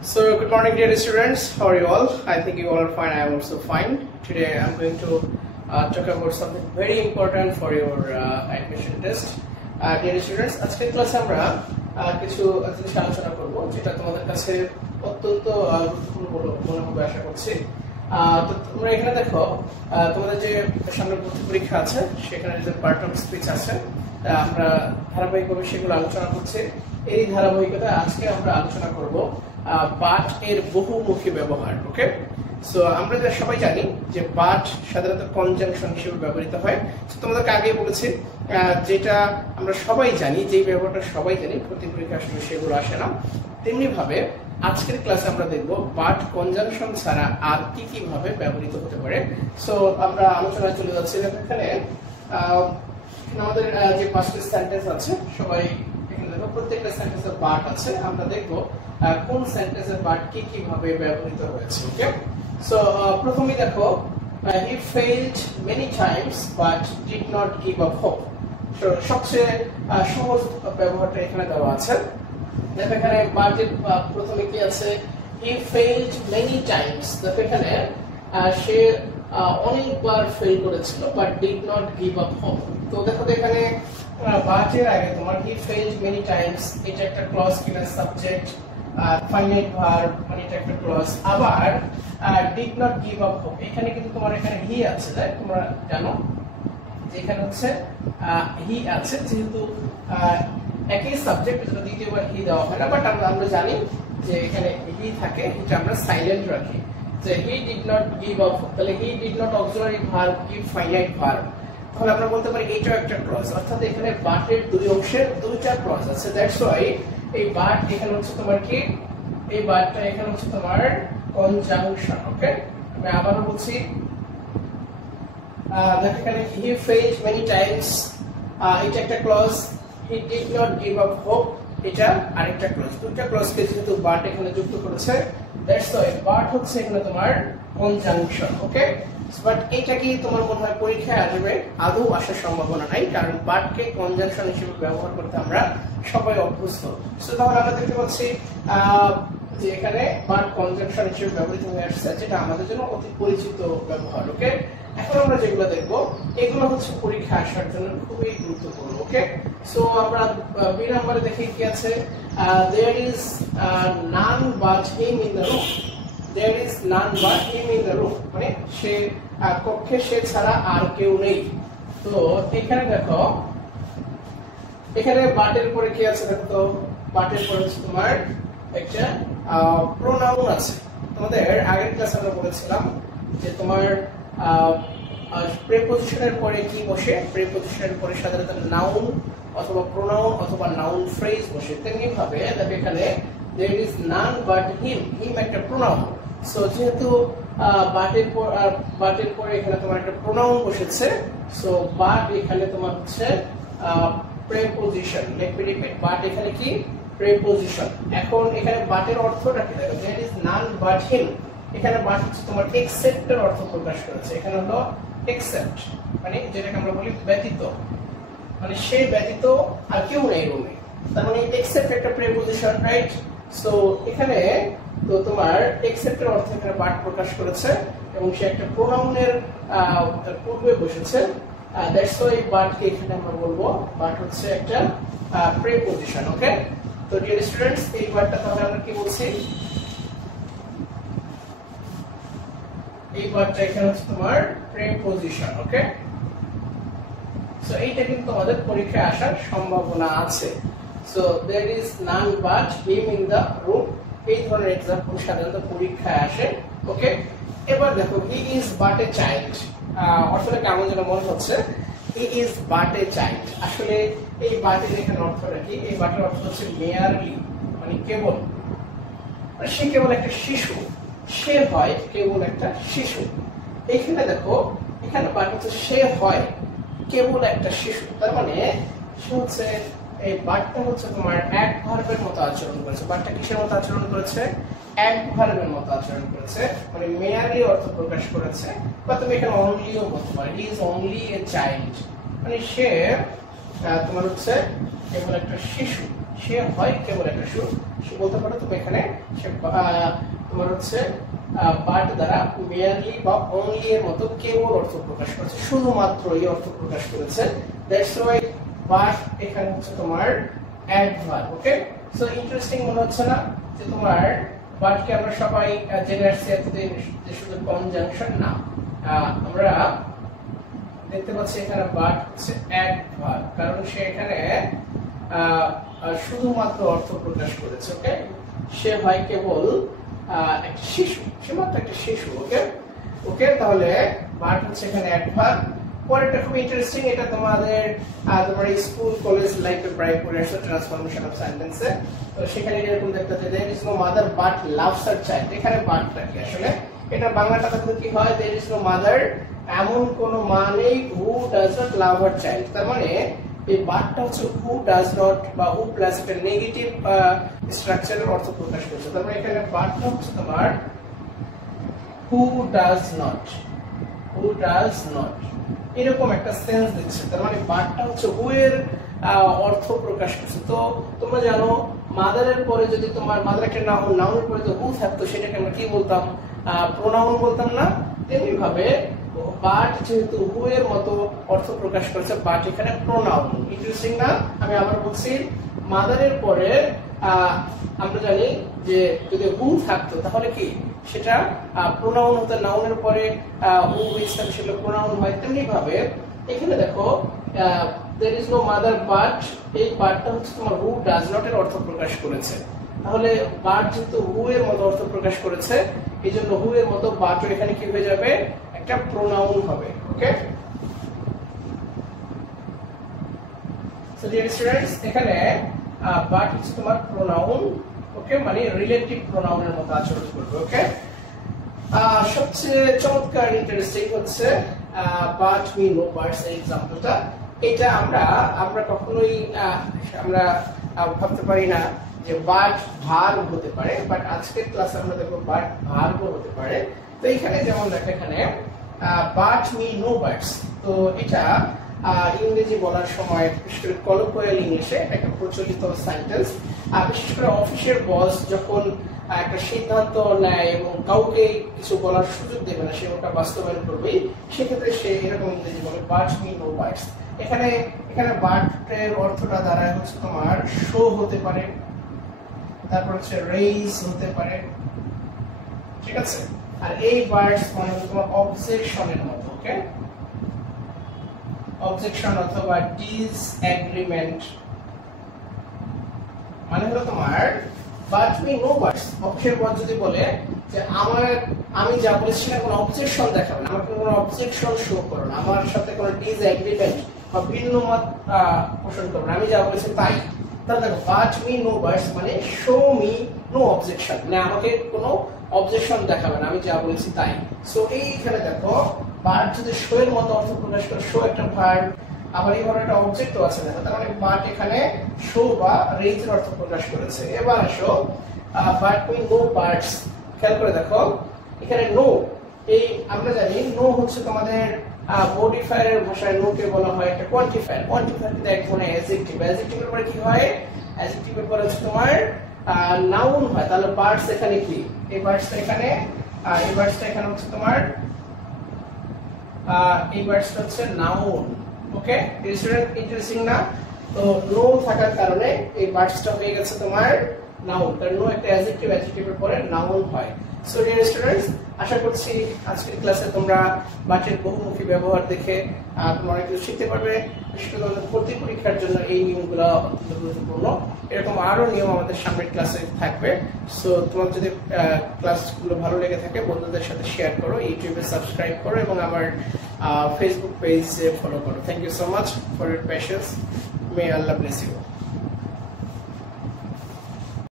So good morning dear students, how are you all? I think you all are fine, I am also fine. Today I am going to talk about something very important for your admission test. Dear students, আজকের ক্লাসে আমরা কিছু জিনিস আলোচনা করব যেটা তোমাদের কাছে অত্যন্ত গুরুত্বপূর্ণ মনে হবে আশা করছি। তো তোমরা এখানে দেখো তোমাদের যে সামনে ভর্তি পরীক্ষা আছে সেখানে যে পার্ট অফ স্পিচ আছে আমরা ধারাবাহিকভাবে সেগুলো আলোচনা করছি। এই ধারাবাহিকতা আজকে আমরা আলোচনা করব বাট এর বহুমুখী ব্যবহার। ওকে, সো আমরা সবাই জানি যে বাট সাধারণত কনজাংশন হিসেবে ব্যবহৃত হয়। তোমাদেরকে আগেই বলেছি যেটা আমরা সবাই জানি, যেই ব্যবহারটা সবাই জানি, ভর্তি পরীক্ষা আসলে সেগুলো আসে না। তেমনি ভাবে আজকের ক্লাসে আমরা দেখব বাট কনজাংশন ছাড়া আর কি কি ভাবে ব্যবহৃত হতে পারে। সো আমরা আলোচনায় চলে যাচ্ছি। এখানে আমাদের যে পাঁচটি সেন্টেন্স আছে সবাই এখানে দেখো, প্রত্যেকটা সেন্টেন্সের বাট আছে। আমরা দেখব কোন সেন্টেন্সের বাট কি কি ভাবে ব্যবহৃত হয়েছে। ওকে, সো প্রথমেই দেখো he failed many times but did not give up hope। সবচেয়ে সহজ ব্যবহারটা এখানে দেওয়া আছে। দেখো এখানে বাটের প্রথমে কি আছে, he failed many times। দেখো এখানে সে অনেকবার ফেল করেছিল but did not give up hope। তো দেখো এখানে বাটের আগে তোমার he failed many times এটা একটা ক্লজ কিনা সাবজেক্ট, ফাইনাইট ভার্ব মানে এটা একটা ক্লজ। আবার did not give up hope এখানে কিন্তু তোমার এখানে he আছে, তাই তোমরা জানো যে এখানে হচ্ছে he আছে, যেহেতু একই সাবজেক্ট যেটা দ্বিতীয়বার he দেওয়া হয় না, বাট আমরা জানি যে এখানে he থাকে, এটা আমরা সাইলেন্ট রাখি যে he did not give up hope। তাহলে he did not auxiliary verb give finite verb, তাহলে আমরা বলতে পারি এটাও একটা ক্লজ। অর্থাৎ এখানে বাটের দুই অংশের দুইটা ক্লজ আছে। দ্যাটস ওয়াই এই বাট এখানে হচ্ছে তোমার কি, এই বাটটা এখানে হচ্ছে তোমার কনজাংশন। ওকে, আমি আবারও বলছি, দেখো এখানে he failed many times এটা একটা clause, he did not give up hope এটা আরেকটা ক্লজ। দুটো ক্লজকে যেহেতু বাট এখানে যুক্ত করেছে, দ্যাটস ওয়াই বাট হচ্ছে এখানে তোমার কনজাংশন। ওকে, বাট এটা কি তোমার মনে হয় পরীক্ষায় আসবে? আদৌ আসার সম্ভাবনা নাই, কারণ বাটকে কনজাংশন হিসেবে ব্যবহার করতে আমরা সবাই অভ্যস্ত। সো তাহলে আমরা দেখতে পাচ্ছি যে এখানে বাট কনজাংশন হিসেবে ব্যবহৃত হয়ে আসছে, যেটা আমাদের জন্য অতি পরিচিত ব্যবহার। ওকে, এখন আমরা যেগুলো দেখব এগুলো হচ্ছে পরীক্ষা আসার জন্য খুবই গুরুত্বপূর্ণ। ওকে, সো আমরা বি নম্বরে দেখি কি আছে, there is none but him in the room। there is none but him in the room মানে সে কক্ষে সে ছাড়া আর কেউ নেই। তো এখানে দেখো এখানে বাটের পরে কি আছে, দেখো তো বাটের পরে হচ্ছে তোমার একটা প্রোনাউন আছে। তোমাদের আগের ক্লাসে আমরা বলেছিলাম যে তোমার প্রিপজিশনের পরে কি বসে, প্রিপজিশনের পরে সাধারণত নাউন অথবা প্রোনাউন অথবা নাউন ফ্রেজ বসে। তেমনি ভাবে দেখো এখানে there is none but him, him একটা প্রোনাউন। সো যেহেতু বাটের পরে এখানে তোমার একটা প্রোনাউন বসেছে, সো বাট এখানে তোমার হচ্ছে preposition. Let me repeat, but এখানে কি প্রিপজিশন। এখন এখানে বাটের অর্থটা কি, দেখো there is none but him এখানে বাট হচ্ছে তোমার এক্সেপ্ট এর অর্থ প্রকাশ করেছে। এখানে হলো এক্সেপ্ট মানে যেটাকে আমরা বলি ব্যতীত, মানে সে ব্যতীত আর কেউ নেই রুমে, তার মানে এক্সেপ্ট একটা প্রিপজিশন, রাইট? সো এখানে তো তোমার এক্সেপ্ট এর অর্থ এখানে বাট প্রকাশ করেছে এবং সে একটা প্রোনাউনের পূর্বে বসেছে। দ্যাটস ওয়াই বাটকে এখানে আমরা বলবো বাট হচ্ছে একটা প্রিপজিশন। ওকে, তো ডিয়ার স্টুডেন্টস এই বাটটা তাহলে আমরা কি বলছি, এই বাটটা এখানে হচ্ছে তোমার প্রিপজিশন। ওকে, সো এইটা কিন্তু আমাদের পরীক্ষায় আসার সম্ভাবনা আছে। So there is none but him in the room এই ধরনের एग्जांपल সাধারণত পরীক্ষায় আসে। ওকে, এবার দেখো he is but a child। আসলে কেমন যেন মনে হচ্ছে he is but a child। আসলে এই বাটের এখানে অর্থটা কি, এই বাটের অর্থ হচ্ছে merely মানে কেবল, মানে সে কেবল একটা শিশু, সে হয় কেবল একটা শিশু। এখানে দেখো এখানে বাট হচ্ছে সে হয় কেবল একটা শিশু, তার মানে সে হচ্ছে এই বাটটা হচ্ছে তোমার এক ভার্বের মতো আচরণ করেছে। বাটটা কিসের মতো আচরণ করেছে? এক ভার্বের মতো আচরণ করেছে, মানে মেয়ারলি অর্থ প্রকাশ করেছে। বা তুমি এখানে অনলিও বলতে পারো, he is only a child মানে সে তোমার হচ্ছে কেবল একটা শিশু, সে হয় কেবল একটা সে বলতে পারো তুমি এখানে সে তোমার হচ্ছে বাট দ্বারা মেয়ারলি বা অনলি এর মতো কেবল অর্থ প্রকাশ করেছে, শুধুমাত্র এই অর্থ প্রকাশ করেছে। দ্যাটস ওয়াই বাট এখানে হচ্ছে তোমার অ্যাডভার্ব। ওকে, সো ইন্টারেস্টিং মনে হচ্ছে না যে তোমার বাটকে আমরা সবাই জেনে আসছি এতদিন যে শুধু কনজাংশন না, আমরা দেখতে পাচ্ছি এখানে বাট হচ্ছে অ্যাডভার্ব, কারণ সে এখানে শুধুমাত্র অর্থ প্রকাশ করেছে। ওকে, সে হয় কেবল একটা শিশু, সে মাত্র একটা শিশু। ওকে ওকে, তাহলে বাট হচ্ছে এখানে অ্যাডভার্ব। পরেরটা খুব ইন্টারেস্টিং, এটা তোমাদের তোমার স্কুল কলেজ লাইফে প্রায় পড়ে আসছে, ট্রান্সফরমেশন অফ সেন্টেন্সে। তো সেখানে এরকম দেখতে পাচ্ছি there is no mother but loves her child. এখানে বাটটা কি আসলে এটা বাংলাটা কিন্তু কি হয়, দেয়ার ইজ নো মাদার, এমন কোন মা নেই who does not love her child. তার মানে এই বাটটা হচ্ছে হু ডাজ নট বা হু প্লাস একটা নেগেটিভ স্ট্রাকচারের অর্থ প্রকাশ করছে। তার মানে এখানে বাটটা হচ্ছে তোমার who does not, who does not এরকম একটা সেন্স দিচ্ছে। তার মানে বাটটা হচ্ছে হু এর অর্থ প্রকাশ করছে। তো তোমরা জানো মাদারের পরে যদি তোমার মাদার একটা নাউন, নাউনের পরে তো হু থাকতো, সেটাকে আমরা কি বলতাম, প্রোনাউন বলতাম না। তেমনি ভাবে বাট যেহেতু হু এর মতো অর্থ প্রকাশ করছে, বাট এখানে প্রোনাউন। ইন্টারেস্টিং না? আমি আবার বলছি, মাদারের পরে আমরা জানি যে যদি হু থাকতো তাহলে কি সেটা প্রোনাউন হতো, নাউনের পরে হু উইচ থাকে সেটা প্রোনাউন হয়। তেমনি ভাবে এখানে দেখো there is no mother but, এই বাটটা হচ্ছে তোমার হু ডাজ নট এর অর্থ প্রকাশ করেছে। তাহলে বাট যেহেতু হু এর মতো অর্থ প্রকাশ করেছে, এই জন্য হু এর মতো বাটও এখানে কি হয়ে যাবে, একটা প্রোনাউন হবে। ওকে, সো ডিয়ার স্টুডেন্টস, এখানে বাট হচ্ছে তোমার প্রোনাউন। ওকে, মানে রিলেটিভ প্রোনাউনের মতো আচরণ করবে। ওকে, সবচেয়ে চমৎকার ইন্টারেস্টিং হচ্ছে বাট উই নো বাটস এই এক্সাম্পলটা। এটা আমরা কখনোই আমরা ভাবতে পারি না যে বাট ভার্ব হতে পারে, বাট আজকের ক্লাসে আমরা দেখবো বাট ভার্ব হতে পারে। তো এখানে যেমন দেখো এখানে বাট উই নো বাটস, তো এটা ইংরেজি বলার সময় বিশেষ করে কলোকুয়াল ইংলিশে একটা প্রচলিত সেন্টেন্স। বিশেষ করে অফিসের বস যখন একটা সিদ্ধান্ত নেয় এবং কাউকে কিছু বলার সুযোগ দেবে না, সে ওটা বাস্তবায়ন করবে, সেক্ষেত্রে সে এরকম ইংরেজি বলে বাট উই নো বাটস। এখানে বাটের অর্থটা দাঁড়ায় হচ্ছে তোমার শো হতে পারে, তারপর হচ্ছে রেইজ হতে পারে, ঠিক আছে। আর এই বাটস মানে তোমার অবজেকশনের মতো। ওকে, অবজেকশন অথবা ডিসএগ্রিমেন্ট মানে হলো তোমার বাট উই নো বাটস। অফিসের বস যদি বলে যে আমি যা বলেছি সেটা কোনো অবজেকশন দেখাবে না, আমাকে কোনো অবজেকশন শো করো না, আমার সাথে কোনো ডিসএগ্রিমেন্ট বা ভিন্ন মত পোষণ করবে না, আমি যা বলেছি তাই। তাহলে দেখো বাট উই নো বাটস মানে শো মি নো অবজেকশন, মানে আমাকে কোনো অবজেকশন দেখাবে না, আমি যা বলেছি তাই। সো এইখানে দেখো বাট যদি শো এর মতো অর্থ প্রকাশ করে, শো একটা ভার্ব, আবার এই ধরনের একটা অবজেক্টও আছে দেখো, তার মানে বাট এখানে শো বা রেইজ এর অর্থ প্রকাশ করেছে। এবার আসো বাট উই নো বাটস, খেয়াল করে দেখো এখানে নো, এই আমরা জানি নো হচ্ছে তোমাদের মডিফায়ারের ভাষায় নো কে বলা হয় একটা কোয়ান্টিফায়ার। কোয়ান্টিফায়ার কিন্তু এক ধরনের অ্যাডজেক্টিভ, অ্যাডজেক্টিভের পরে কি হয়, অ্যাডজেক্টিভের পরে হচ্ছে তোমার নাউন হয়। তাহলে বাটস এখানে কি, এই বাটসটা এখানে, এই বাটসটা এখানে হচ্ছে তোমার এই বাটসটা হচ্ছে নাউন। ওকে, স্টুডেন্ট ইন্টারেস্টিং না? তো নো থাকার কারণে এই বাটসটা হয়ে গেছে তোমার নাউন, কারণ নো একটা অ্যাডজেক্টিভ, অ্যাডজেক্টিভের পরে নাউন হয়। সো ডিয়ার স্টুডেন্টস, আশা করছি আজকের ক্লাসে তোমরা বাটের বহুমুখী ব্যবহার দেখে তোমরা অনেক কিছু শিখতে পারবে। বিশেষ করে তোমাদের ভর্তি পরীক্ষার জন্য এই নিয়মগুলো অত্যন্ত গুরুত্বপূর্ণ। এরকম আরো নিয়ম আমাদের সামনের ক্লাসে থাকবে। সো তোমার যদি ক্লাসগুলো ভালো লেগে থাকে বন্ধুদের সাথে শেয়ার করো, ইউটিউবে সাবস্ক্রাইব করো এবং আমার ফেসবুক পেজে ফলো করো। Thank you so much for your patience. May Allah bless you.